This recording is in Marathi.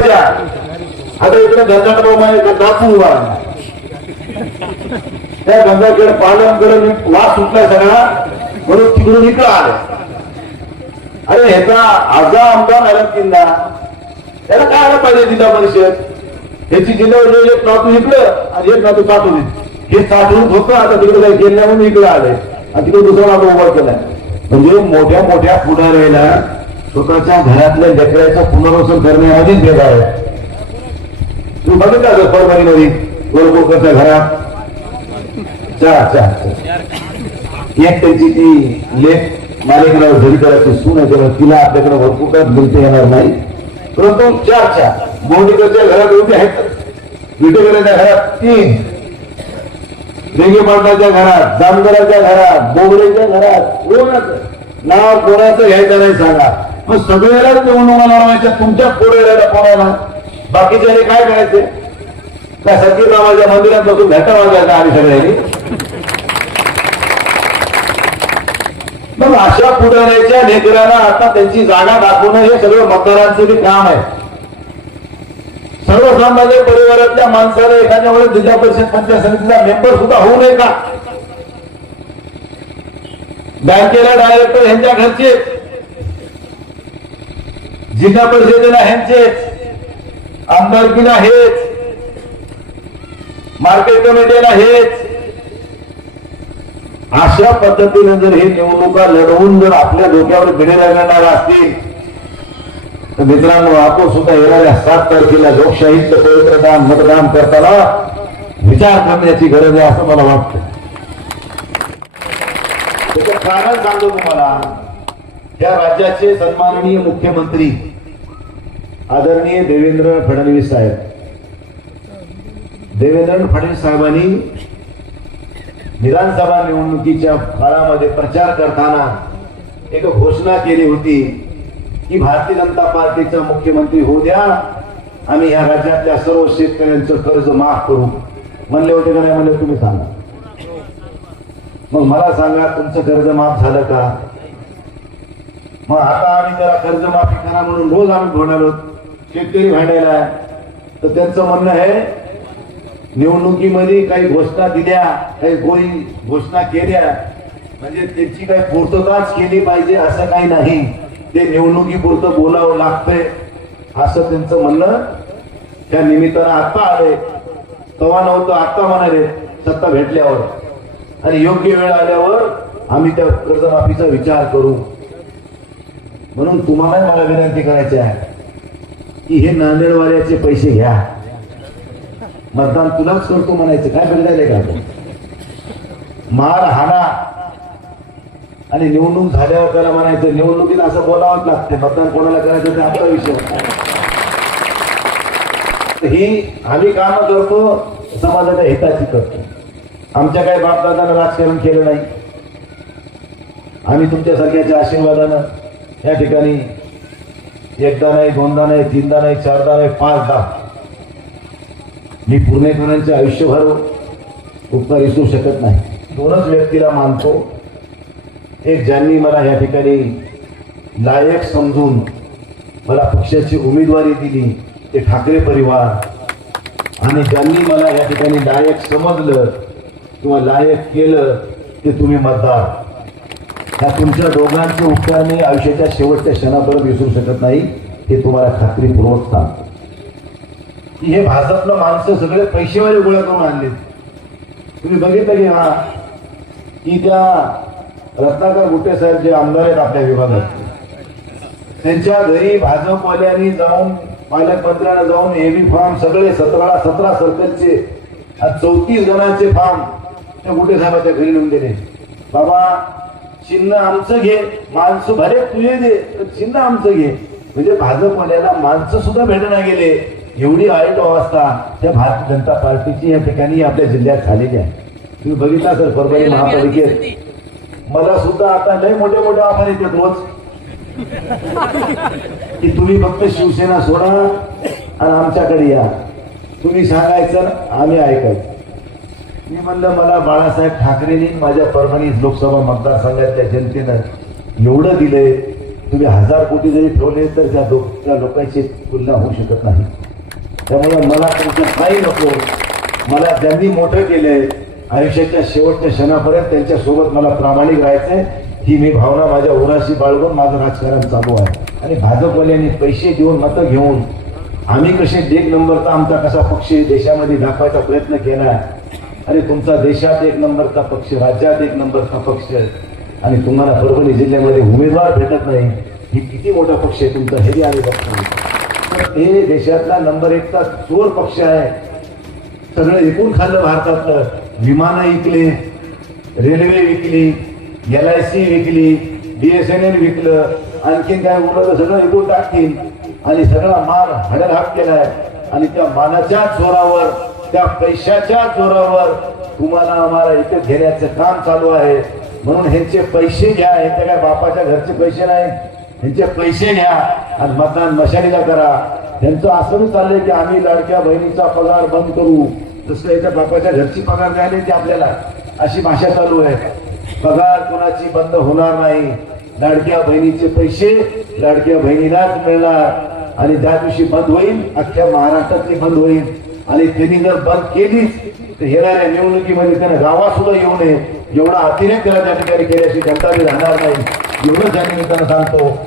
आता इकडे गंगाप्रमाणे दाखवू उभा त्या गंगाखेड पालनकडे मी वास सुटला सगळा. म्हणून तिकडून इकडं आले. अरे ह्याचा आजा आमदार आला किल्ला. त्याला काय आलं पाहिजे जिल्हा परिषद? ह्याची जिल्हा परिषद एक नातू इकडं आणि एक नातू साठवून हे साठवून होतं आता तिकडे काही गेल्या म्हणून इकडं आले. आणि तिकडे दुसरा नातू उभा केलाय. म्हणजे मोठ्या मोठ्या पुढाऱ्याला स्वतःच्या घरातल्या लेकराचं पुनर्वसन करण्यामध्येच भेद आहे. तू बघितला का परभणीमध्ये गोलकोकरच्या घरात? चार चार एक त्यांची ती लेख मालिकेला घरी करायची सून आहे तिला आपल्याकडे भरपूर काय बोलता येणार नाही. परंतु चार चार मोडीकरच्या घरात एवढे आहेत. विटेकरांच्या घरात तीन. रेगे पाटणाच्या घरात जामदाराच्या घरात बोगडेच्या घरात कोणाचं? नाव कोणाचं घ्यायचं नाही सांगा. मग सगळ्यालाच निवडणुका लावायच्या तुमच्यापुढे राहिला कोणाला? बाकीच्याने काय करायचे? त्या सतीरामाच्या मंदिरात बसून भेटा वाजायचा आम्ही सगळ्यांनी. मग अशा पुढाऱ्याच्या नेत्याला आता त्यांची जागा दाखवणं हे सगळं मतदारांचं बी काम आहे. सर्वसामान्य परिवारातल्या माणसाला एखाद्या वेळेस जिल्हा परिषद पंचायत समितीचा मेंबर सुद्धा होऊ नये का? बँकेला डायरेक्टर यांच्या घरचे जिल्हा परिषदेला ह्यांचेच आमदारकीला हेच. मार्केट कमिटीला हेच. अशा पद्धतीने जर हे निवडणुका लढवून जर आपल्या डोक्यावर भिडे लागणार असतील तर मित्रांनो आपण सुद्धा येणाऱ्या सात तारखेला लोकशाहीचं पवित्रदान मतदान करताना विचार करण्याची गरज आहे असं मला वाटतं. कारण सांगतो तुम्हाला. या राज्याचे सन्माननीय मुख्यमंत्री आदरणीय देवेंद्र फडणवीस साहेब. देवेंद्र फडणवीस साहेबांनी विधानसभा निवडणुकीच्या काळामध्ये प्रचार करताना एक घोषणा केली होती की भारतीय जनता पार्टीचा मुख्यमंत्री होऊ द्या. आम्ही ह्या राज्यातल्या सर्व शेतकऱ्यांचं कर्ज माफ करू. म्हणले होते का नाही म्हणले तुम्ही सांगा. मग मला सांगा तुमचं कर्ज माफ झालं का? मग आता आम्ही त्याला कर्जमाफी करा म्हणून रोज आम्ही घेणार आहोत शेतकरी भांडायला. तर त्यांचं म्हणणं आहे निवडणुकीमध्ये काही घोषणा दिल्या काही गोळी घोषणा केल्या म्हणजे त्याची काही पूर्तताच केली पाहिजे असं काही नाही. ते निवडणुकीपुरतं बोलावं लागतंय असं त्यांचं म्हणणं त्या निमित्तानं आता आले तवा नव्हतं आत्ता म्हणाले सत्ता भेटल्यावर. आणि योग्य वेळ आल्यावर आम्ही त्या कर्जमाफीचा विचार करू. म्हणून तुम्हाला मला विनंती करायची आहे. की हे नांदेडवाऱ्याचे पैसे घ्या. मतदान तुलाच करतो म्हणायचं. काय बदलायला का आपण? मार हाना आणि निवडणूक झाल्यावर त्याला म्हणायचं निवडणुकीत असं बोलावंच लागते. मतदान कोणाला करायचं ते आपला विषय तर ही आम्ही काम करतो समाजाच्या हिताची करतो. आमच्या काही बापदादानं राजकारण केलं नाही. आम्ही तुमच्या सगळ्याच्या आशीर्वादानं या ठिकाणी एकदा नाही दोनदा नाही तीनदा नाही चारदा नाही पाचदा. मी पुणेकरांचे आयुष्यभर उपकार विसरू शकत नाही. दोनच व्यक्तीला मानतो. एक ज्यांनी मला या ठिकाणी लायक समजून मला पक्षाची उमेदवारी दिली ते ठाकरे परिवार. आणि ज्यांनी मला या ठिकाणी लायक समजलं किंवा लायक केलं ते तुम्ही मतदार. ह्या तुमच्या दोघांचे उपकार मी आयुष्याच्या शेवटच्या क्षणापर्यंत विसरू शकत नाही हे तुम्हाला खात्रीपूर्वक सांगतो. की हे भाजपला माणसं सगळे पैसेवाले गोळा करून आणले तुम्ही बघितलं की हा की त्या रत्नाकर गुट्टे साहेब जे आमदार आहेत आपल्या विभागात त्यांच्या घरी भाजपवाल्यांनी जाऊन पालकमंत्र्यांना जाऊन एबी फॉर्म सगळे सतरा सतरा सर्कलचे चौतीस जणांचे फॉर्म त्या गुट्टे साहेबाच्या घरी नेऊन दिले. बाबा चिन्ह आमचं घे माणसं भरे तुझे दे तर चिन्ह आमचं घे. म्हणजे भाजपवाल्याला माणसं सुद्धा भेटना गेले. एवढी वाईट अवस्था त्या भारतीय जनता पार्टीची या ठिकाणी आपल्या जिल्ह्यात झालेली आहे. तुम्ही बघितला सर परभणी महापालिकेत. मला सुद्धा आता लय मोठे मोठे ऑफर येतात रोज. की तुम्ही फक्त शिवसेना सोडा आणि आमच्याकडे या. तुम्ही सांगायचं आम्ही ऐकायचं. मी म्हणलं मला बाळासाहेब ठाकरेंनी माझ्या परभणी लोकसभा मतदारसंघातल्या जनतेनं एवढं दिलंय तुम्ही हजार कोटी जरी ठेवले तर त्या दो त्या लोकांची तुलना होऊ शकत नाही. त्यामुळे मला तुमचं काही नको. मला ज्यांनी मोठं केलंय आयुष्याच्या शेवटच्या क्षणापर्यंत त्यांच्यासोबत मला प्रामाणिक राहायचंय ही मी भावना माझ्या उराशी बाळगून माझं राजकारण चालू आहे. आणि भाजपवाल्यांनी पैसे देऊन मतं घेऊन आम्ही कसे एक नंबरचा आमचा कसा पक्ष देशामध्ये दाखवायचा प्रयत्न केला आणि तुमचा देशात एक नंबरचा पक्ष राज्यात एक नंबरचा पक्ष आणि तुम्हाला परभणी जिल्ह्यामध्ये उमेदवार भेटत नाही. ही किती मोठा पक्ष आहे तुमचा हे आले पक्ष बघतो. तर हे देशातला नंबर एकचा चोर पक्ष आहे. सगळं एकूण खाल्लं भारतातलं. विमानं विकले रेल्वे विकली एल आय सी विकली बीएसएनएल विकलं आणखीन काय उरलं सगळं एकूण टाकतील. आणि सगळा माल हडरहाट केलाय. आणि त्या मालाच्या जोरावर त्या पैशाच्या जोरावर तुम्हाला आम्हाला इथे घेण्याचं काम चालू आहे. म्हणून ह्यांचे पैसे घ्या. ह्यांच्या काय बापाच्या घरचे पैसे नाही? ह्यांचे पैसे घ्या आणि मतदान मशालीला करा. त्यांचं असं चाललंय की आम्ही लाडक्या बहिणीचा पगार बंद करू. तसं याच्या बापाच्या घरची पगार द्यायला ते आपल्याला. अशी भाषा चालू आहे. पगार कोणाची बंद होणार नाही. लाडक्या बहिणीचे पैसे लाडक्या बहिणीलाच मिळणार. आणि त्या दिवशी बंद होईल अख्ख्या महाराष्ट्रातली बंद होईल. आणि त्यांनी जर बंद केलीच तर येणाऱ्या निवडणुकीमध्ये त्यांना गावात सुद्धा येऊ नये. एवढा अतिरेक त्याला त्या ठिकाणी केल्याची जनता बी राहणार नाही. एवढंच या निमित्तानं सांगतो.